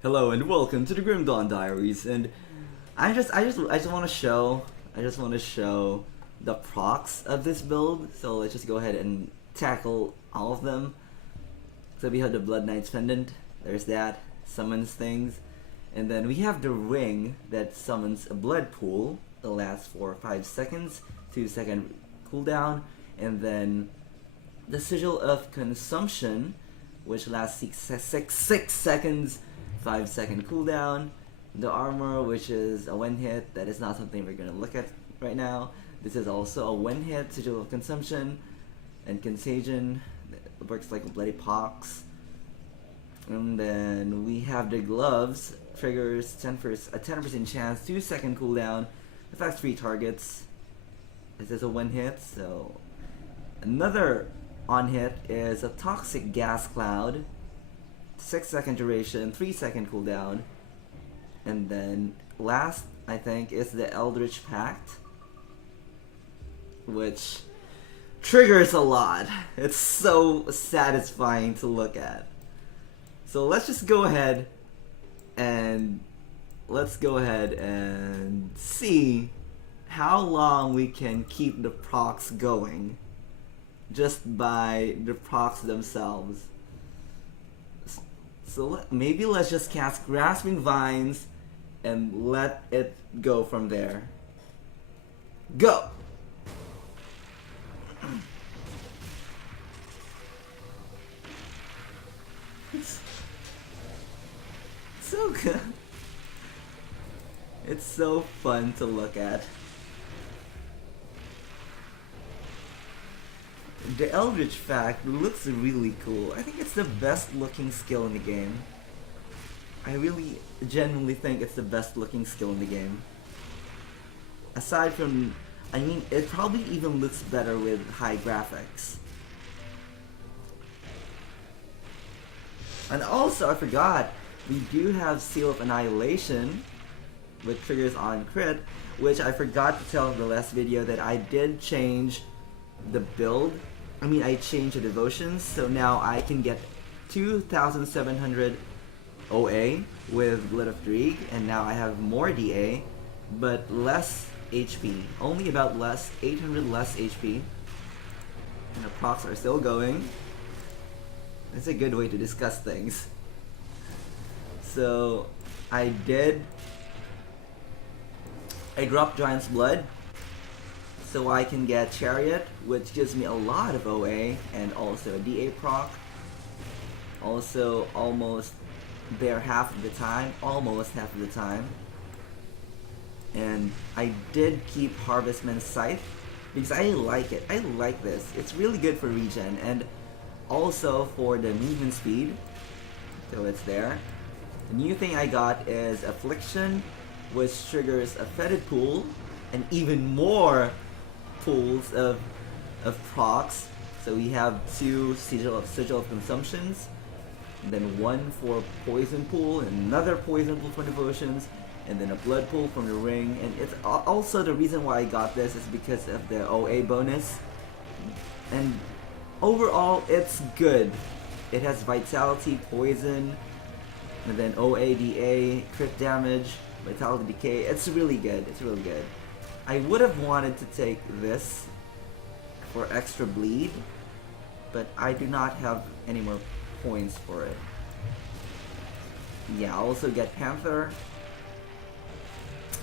Hello and welcome to the Grim Dawn Diaries. And I just want to show the procs of this build. So let's just go ahead and tackle all of them. So we have the Blood Knight's Pendant. There's that, summons things, and then we have the ring that summons a blood pool. It lasts for 5 seconds, 2-second cooldown, and then the Sigil of Consumption, which lasts 6 seconds. 5-second cooldown. The armor, which is a one hit, that is not something we're gonna look at right now. This is also a one hit Sigil of Consumption and Contagion. It works like a bloody pox. And then we have the gloves, triggers a 10% chance, 2-second cooldown, affects 3 targets. This is a one hit, so another on hit is a toxic gas cloud. 6-second duration, 3-second cooldown, and then last I think is the Eldritch Pact, which triggers a lot. It's so satisfying to look at. So let's just go ahead and see how long we can keep the procs going just by the procs themselves. So maybe let's just cast Grasping Vines and let it go from there. Go! It's so good. It's so fun to look at. The Eldritch Pact looks really cool. I think it's the best looking skill in the game. I really genuinely think it's the best looking skill in the game. Aside from, I mean, it probably even looks better with high graphics. And also, I forgot, we do have Seal of Annihilation, which triggers on crit, which I forgot to tell in the last video that I did change the build. I changed the devotions, so now I can get 2,700 OA with Blood of Drieg, and now I have more DA, but less HP. Only about 800 less HP. And the procs are still going. That's a good way to discuss things. So, I dropped Giant's Blood, so I can get Chariot, which gives me a lot of OA, and also a DA proc. Also, almost there half of the time, almost half of the time. And I did keep Harvestman's Scythe, because I like it. I like this. It's really good for regen, and also for the movement speed, so it's there. The new thing I got is Affliction, which triggers a Fetid Pool, and even more pools of procs. So we have 2 Sigil of Consumptions, and then 1 for Poison Pool, and another Poison Pool for Devotions, and then a Blood Pool from the Ring. And it's also the reason why I got this is because of the OA bonus. And overall, it's good. It has Vitality, Poison, and then OA, DA, crit damage, Vitality Decay. It's really good. It's really good. I would have wanted to take this for extra bleed, but I do not have any more points for it. Yeah, I also get Panther.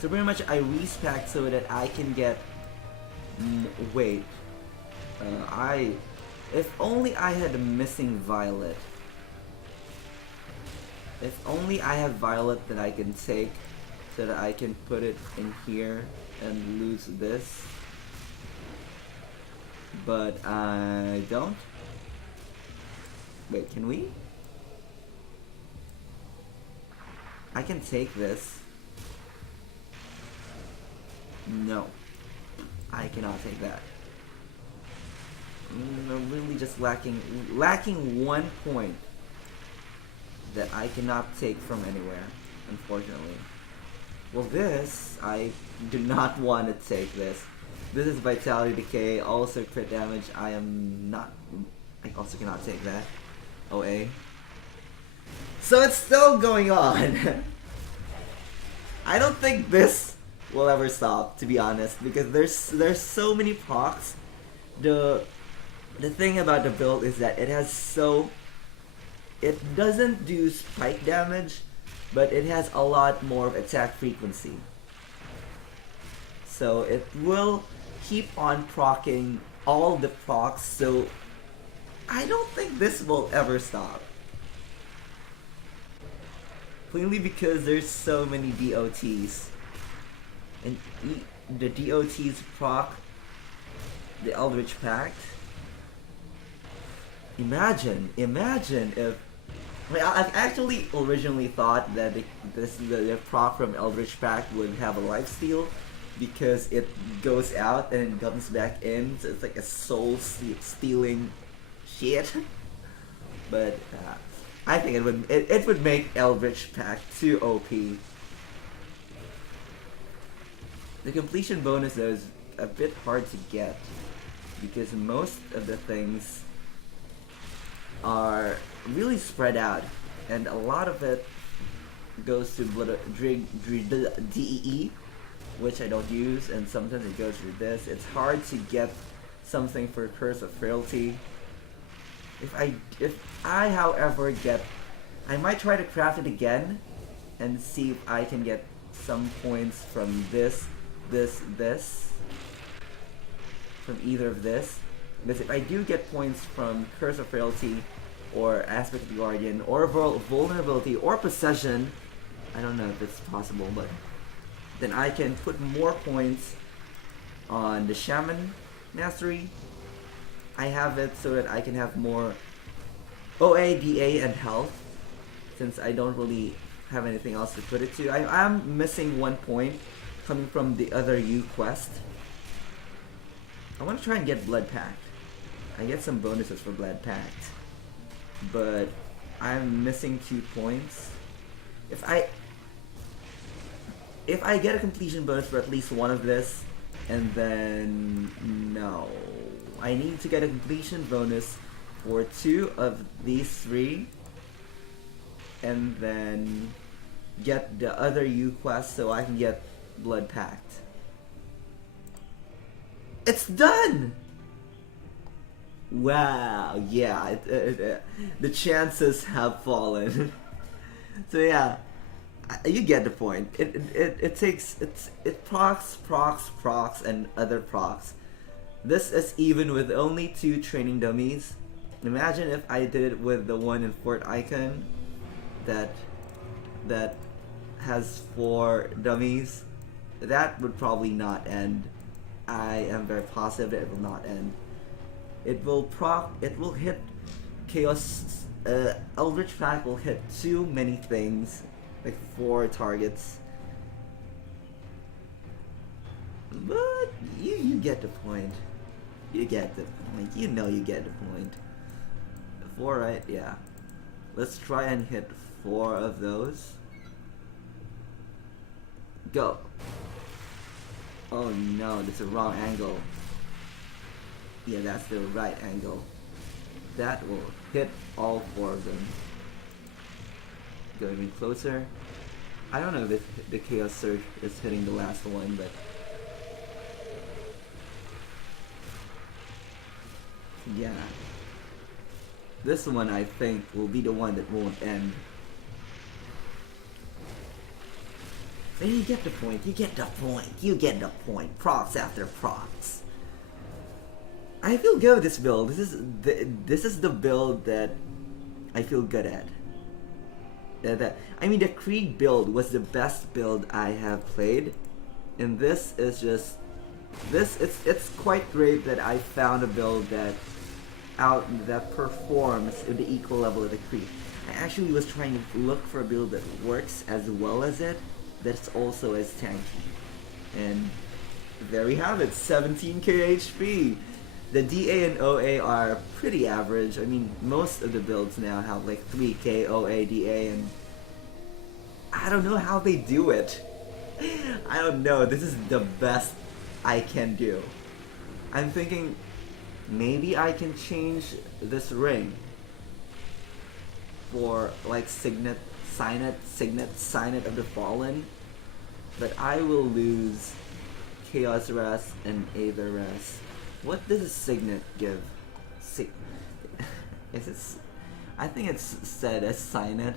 So pretty much I respec so that I can get... wait. If only I had a missing Violet. If only I have Violet that I can take so that I can put it in here and lose this, but I don't. Wait, can we? I can take this. No, I cannot take that. I'm really just lacking 1 point that I cannot take from anywhere, unfortunately. Well, this, I do not want to take this. This is Vitality Decay, also crit damage. I also cannot take that. OA. So it's still going on. I don't think this will ever stop, to be honest, because there's so many procs. The thing about the build is that it doesn't do spike damage, but it has a lot more of attack frequency. So it will keep on proccing all the procs, so I don't think this will ever stop. Clearly because there's so many DOTs. And the DOTs proc the Eldritch Pact. Imagine if... I actually originally thought that the proc from Eldritch Pact would have a lifesteal, because it goes out and it comes back in, so it's like a soul stealing shit. But I think it would make Eldritch Pact too OP. The completion bonus though is a bit hard to get, because most of the things are really spread out, and a lot of it goes to DEE, which I don't use, and sometimes it goes through this. It's hard to get something for Curse of Frailty. If I however get, I might try to craft it again and see if I can get some points from this, from either of this. Because if I do get points from Curse of Frailty, or Aspect of the Guardian, or Vulnerability, or Possession, I don't know if it's possible, but then I can put more points on the Shaman Mastery. I have it so that I can have more OA, DA, and health, since I don't really have anything else to put it to. I'm missing 1 point coming from the other U quest. I want to try and get Blood Pact. I get some bonuses for Blood Pact, but I'm missing 2 points. If I get a completion bonus for at least one of this, and then no, I need to get a completion bonus for 2 of these 3, and then get the other U quest so I can get Blood Pact. It's done! Wow, yeah, the chances have fallen. So yeah, you get the point. It procs, and other procs. This is even with only 2 training dummies. Imagine if I did it with the one in Fort Icon that has 4 dummies. That would probably not end. I am very positive that it will not end. It will hit Chaos. Eldritch Pact will hit too many things, like 4 targets. But you get the point. You get the point. You know you get the point. 4, right? Yeah. Let's try and hit 4 of those. Go. Oh no, that's the wrong angle. Yeah, that's the right angle. That will hit all 4 of them. Go even closer. I don't know if the Chaos Surge is hitting the last one, but... yeah. This one, I think, will be the one that won't end. And you get the point, you get the point, you get the point. Procs after procs. I feel good with this build. This is the build that I feel good at. I mean, the Krieg build was the best build I have played, and this is just it's quite great that I found a build that performs at the equal level of the Krieg. I actually was trying to look for a build that works as well as it, that's also as tanky, and there we have it. 17k HP. The DA and OA are pretty average. I mean, most of the builds now have like 3k OA, DA, and I don't know how they do it. I don't know. This is the best I can do. I'm thinking maybe I can change this ring. for like signet of the fallen, but I will lose Chaos Rest and Aether Rest. What does a signet give? Is it? I think it's said as signet.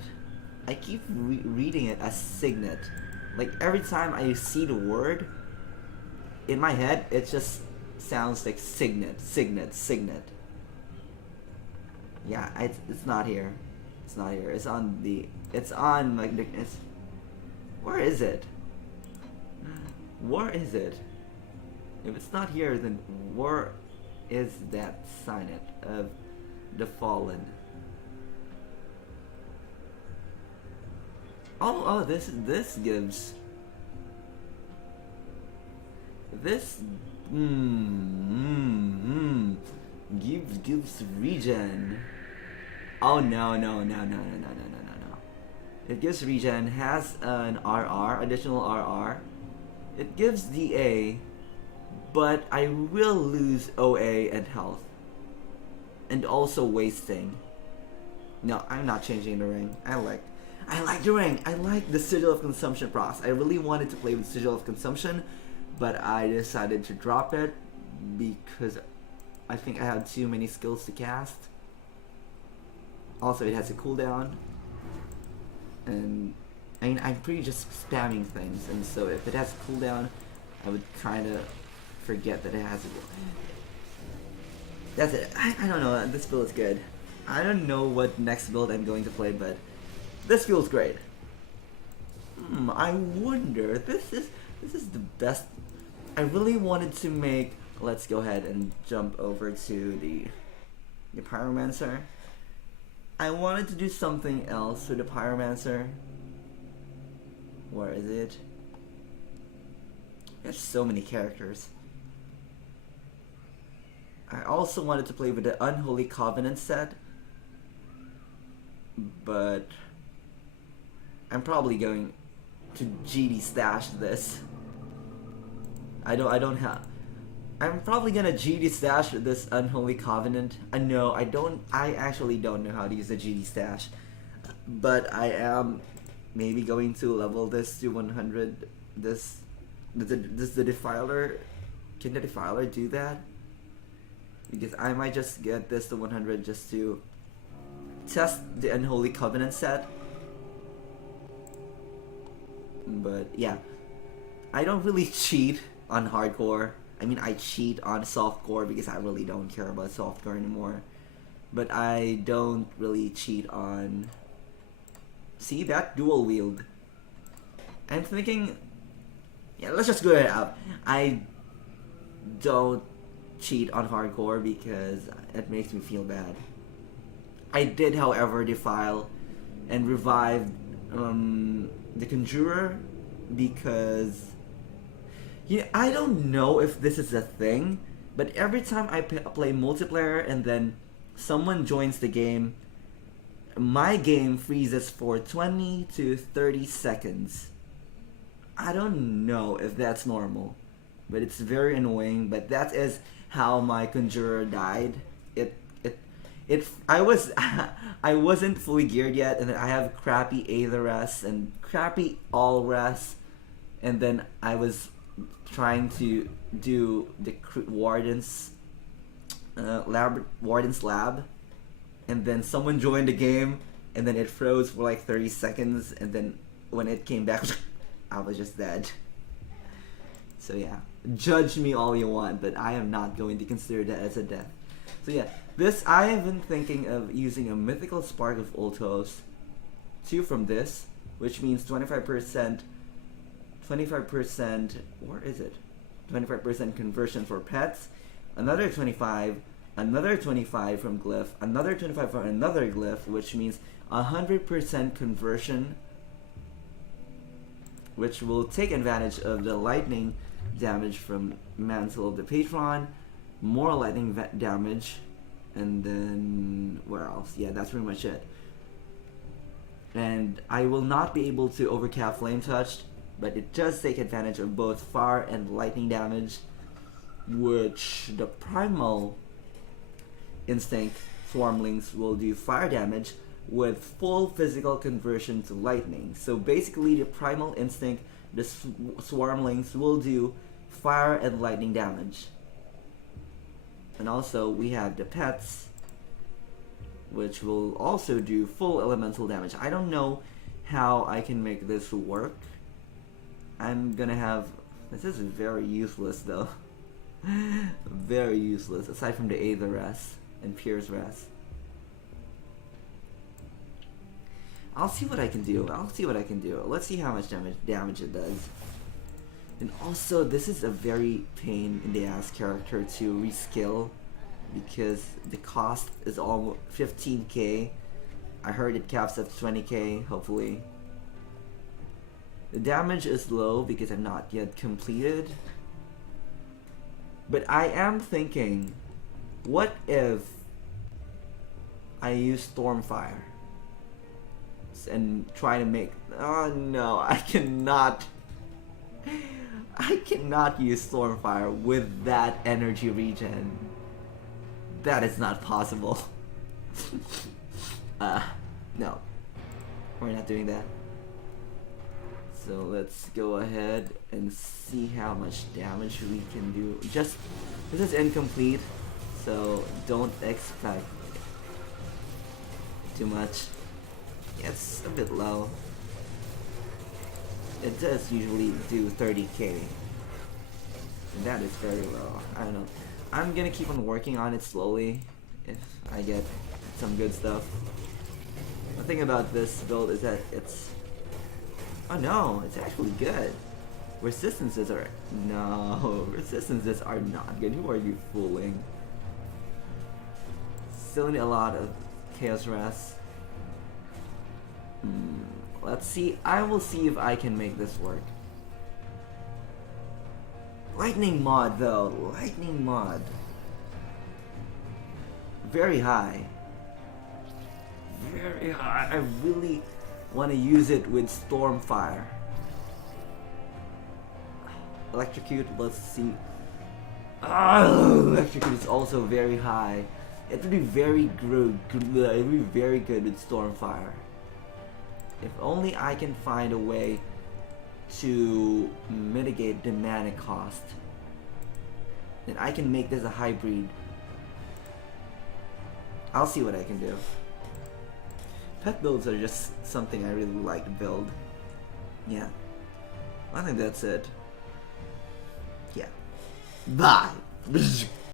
I keep reading it as signet. Like every time I see the word in my head, it just sounds like signet. Yeah, it's not here. It's not here. It's on like where is it? Where is it? If it's not here, then where is that signet of the fallen? Oh, this gives this gives regen. Oh no. It gives regen, has an RR, additional RR. It gives DA, but I will lose OA and health. And also wasting. No, I'm not changing the ring. I like the ring. I like the Sigil of Consumption procs. I really wanted to play with Sigil of Consumption, but I decided to drop it because I think I had too many skills to cast. Also, it has a cooldown. And I mean, I'm pretty just spamming things, and so if it has a cooldown, I would kind of forget that it has a... That's it. I don't know. This build is good. I don't know what next build I'm going to play, but this feels great. I wonder. This is the best. I really wanted to make. Let's go ahead and jump over to the Pyromancer. I wanted to do something else with the Pyromancer. Where is it? There's so many characters. I also wanted to play with the Unholy Covenant set, but I'm probably going to GD stash this. I'm probably gonna GD stash this Unholy Covenant. No, I don't. I actually don't know how to use the GD stash, but I am maybe going to level this to 100. Does the Defiler? Can the Defiler do that? Because I might just get this to 100 just to test the Unholy Covenant set. But yeah, I don't really cheat on hardcore. I mean, I cheat on softcore because I really don't care about softcore anymore. But I don't really cheat on... See, that Dual-wield. I'm thinking... Yeah, let's just go ahead up. I don't cheat on hardcore because it makes me feel bad. I did, however, defile and revive the Conjurer because... Yeah, I don't know if this is a thing, but every time I play multiplayer and then someone joins the game, my game freezes for 20 to 30 seconds. I don't know if that's normal, but it's very annoying. But that is how my Conjurer died. I wasn't fully geared yet, and then I have crappy Aether Rest and crappy All Rest, and then I was trying to do the Warden's lab, and then someone joined the game, and then it froze for like 30 seconds, and then when it came back, I was just dead. So yeah, judge me all you want, but I am not going to consider that as a death. So yeah, this I have been thinking of using a Mythical Spark of Ultos 2 from this, which means 25%, where is it? 25% conversion for pets, another 25, another 25 from Glyph, another 25 from another Glyph, which means 100% conversion, which will take advantage of the lightning damage from Mantle of the Patron, more lightning damage, and then where else? Yeah, that's pretty much it. And I will not be able to overcap Flame Touch, but it does take advantage of both fire and lightning damage, which the Primal Instinct Swarmlings will do fire damage, with full physical conversion to lightning. So basically, the primal instinct, the swarmlings will do fire and lightning damage. And also, we have the pets, which will also do full elemental damage. I don't know how I can make this work. I'm gonna have... This is very useless though. Very useless, aside from the Aether Rest and Pierce Rest. I'll see what I can do. Let's see how much damage it does. And also, this is a very pain in the ass character to reskill, because the cost is almost 15k. I heard it caps at 20k, hopefully. The damage is low because I'm not yet completed. But I am thinking, what if I use Stormfire and try to make... Oh no, I cannot use Stormfire with that energy regen. That is not possible. No, we're not doing that. So let's go ahead and see how much damage we can do. Just, this is incomplete, so don't expect too much. It's a bit low. It does usually do 30k. And that is very low. I don't know. I'm gonna keep on working on it slowly if I get some good stuff. The thing about this build is that it's... Oh no, it's actually good. Resistances are... No, resistances are not good. Who are you fooling? Still need a lot of Chaos Rest. Let's see. I will see if I can make this work. Lightning mod though. Lightning mod. Very high. Very high. I really want to use it with Stormfire. Electrocute, let's see. Electrocute is also very high. It would be very good. It would be very good with Stormfire. If only I can find a way to mitigate the mana cost, then I can make this a hybrid. I'll see what I can do. Pet builds are just something I really like to build. Yeah. I think that's it. Yeah. Bye!